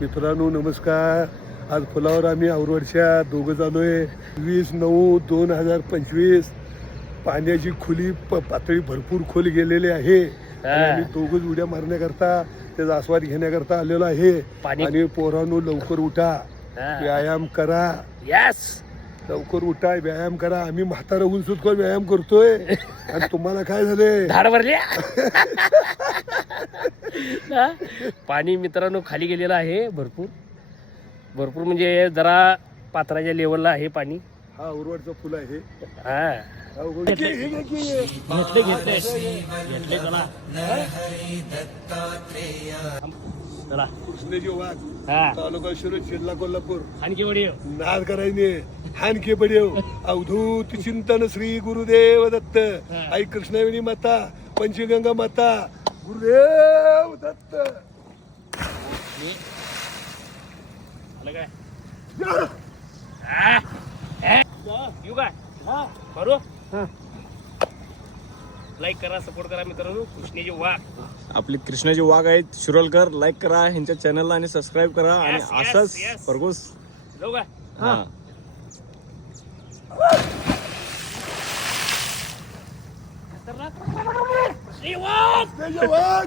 मित्रांनो नमस्कार. आज पुलावर आम्ही औरवडच्या दोघं झालोय वीस नऊ दोन हजार पंचवीस. पाण्याची खुली प- पातळी भरपूर खोल गेलेली आहे. आणि आम्ही दोघंच उड्या मारण्याकरता त्याचा आस्वाद घेण्याकरता आलेलो आहे. पाणी- आणि पोरांनो लवकर उठा. व्यायाम करा. यस लवकर उठा व्यायाम करा. आम्ही म्हातारा होऊन सुद्धा व्यायाम करतोय. आणि तुम्हाला काय झाले धाड भरल्या? ना? पाणी मित्रांनो खाली गेलेलं आहे भरपूर. भरपूर म्हणजे जरा पात्राच्या लेवलला आहे पाणी. हा उरवडचं फुल आहे. हा. हा, उघड- घे, घे, घे, घे. घेतले घेतले. घेतले चला. चला. कृष्णाजी वाघ हा. तालुका जिल्हा कोल्हापूर. आणखी वडी नाद करायने हानके बडेव अवधूत चिंतन श्री गुरुदेव दत्त. आई कृष्णवेणी माता पंचगंगा माता गुरुदेव दत्त. लाईक करा? सपोर्ट करा मित्रांनो. कृष्णेजी वाघ. आपले कृष्णाजी वाघ आहेत. शिरोलकर लाईक करा. ह्यांच्या चॅनलला आणि सबस्क्राईब करा. आणि Yes, yes, असंच yes. खरगोश जाऊ का? हा. खतरनाक कृष्णेजी वाघ जय वाघ